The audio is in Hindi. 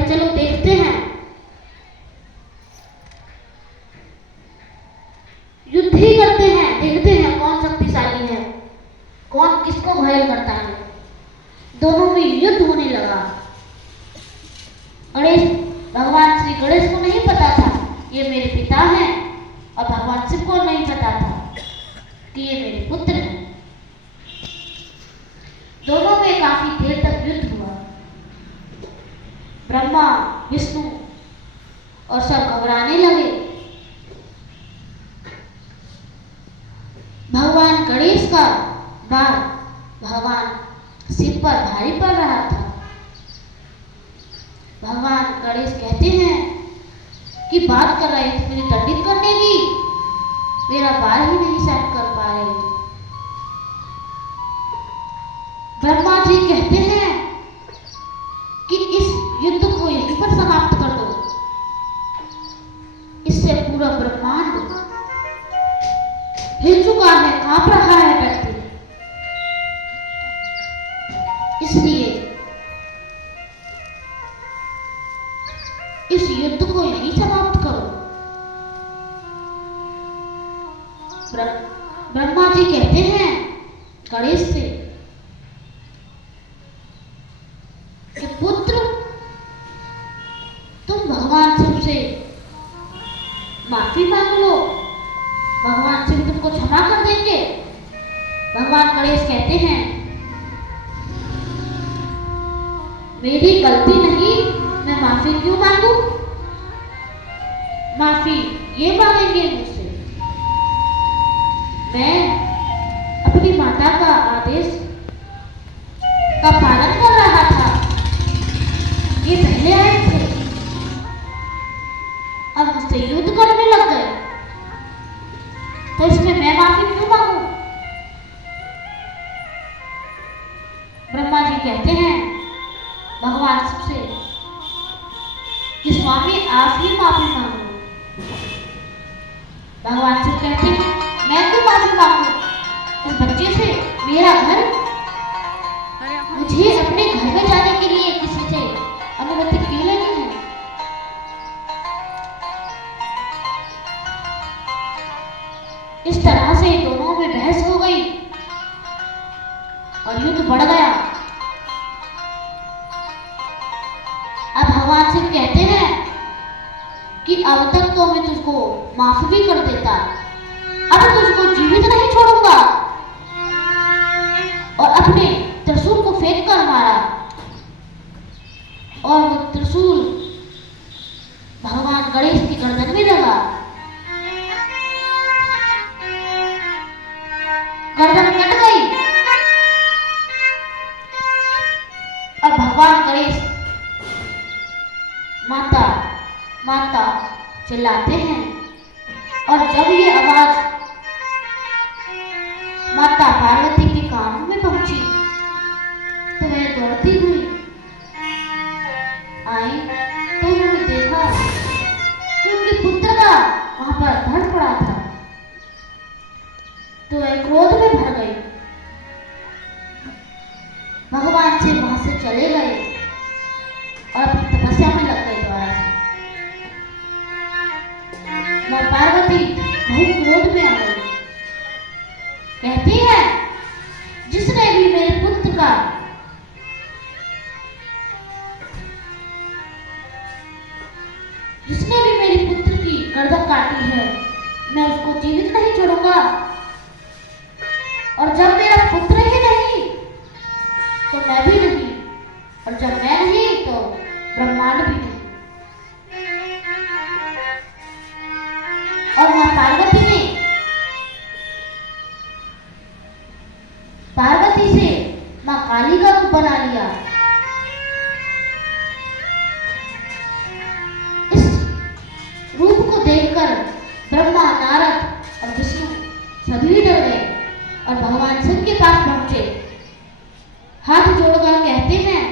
पहले चलो देखते हैं युद्ध ही करते हैं, देखते हैं कौन शक्तिशाली है, कौन किसको घायल करता है। दोनों में युद्ध होने लगा। गणेश, भगवान श्री गणेश को नहीं पता था ये मेरे पिता हैं, और भगवान शिव को नहीं पता था कि ये मेरे पुत्र हैं। दोनों में काफी देर तक युद्ध हुआ। ब्रह्मा, विष्णु और सब घबराने लगे। भगवान गणेश का भार भगवान शिव पर भारी पड़ रहा था। भगवान गणेश कहते हैं कि बात कर रहे थे मुझे दंडित करने की, मेरा भार ही नहीं सहन कर पा रहे थे। ब्रह्मा जी कहते हैं कि इस युद्ध को यहीं पर समाप्त कर दो, इससे पूरा ब्रह्मांड हिल चुका है, कांप रहा है धरती। इसलिए इस युद्ध को यहीं समाप्त करो। ब्रह्मा जी कहते हैं गणेश से कि पुत्र, तुम भगवान शिव से माफी मांग लो, भगवान शिव तुमको क्षमा कर देंगे। भगवान गणेश कहते हैं मेरी गलती नहीं, मैं माफी क्यों मांगू? माफी ये मांगेंगे मुझसे, मैं अपनी माता का आदेश का पालन कर रहा था, ये पहले आए थे, अब मुझसे युद्ध करने लग गए, तो इसमें मैं माफी क्यों मांगू? ब्रह्मा जी कहते हैं भगवान शिव से कि स्वामी आप ही माफी मांगो। भगवान शिव कहते हैं मैं क्यों माफी मांगू? इस बच्चे से मेरा घर, मुझे अपने घर में जाने के लिए किसी से अनुमति क्यों लेनी है? इस तरह से दोनों में बहस हो गई और युद्ध बढ़ गया। अब भगवान शिव कहते हैं कि अब तक तो मैं तुझको माफ भी कर देता, अब तुझको जीवित नहीं छोड़ूंगा, और अपने त्रिशूल को फेंक कर मारा, और वो त्रिशूल भगवान गणेश की गर्दन में लगा। गर्दन कट गई। अब भगवान गणेश माता माता चिल्लाते हैं, और जब ये आवाज माता पार्वती के कानों में पहुंची तो वह दौड़ती हुई आई, तो उन्होंने देखा कि उनके पुत्र का वहां पर धड़ पड़ा था, तो वह क्रोध में भर गई। भगवान से वहां से चले गए और अपनी तपस्या में लग गए द्वारा से। मां पार्वती बहुत क्रोध में आ गई, कहती है जिसने भी मेरे पुत्र का की गर्दन काटी है, मैं उसको जीवित नहीं छोड़ूंगा, और जब मेरा पुत्र ही नहीं तो मैं भी नहीं, और जब मैं नहीं तो ब्रह्मांड भी नहीं। और मां पार्वती से मां काली का रूप बना लिया। इस रूप को देखकर ब्रह्मा, नारद और विष्णु सभी डर गए और भगवान शिव के पास पहुंचे। हाथ जोड़कर कहते हैं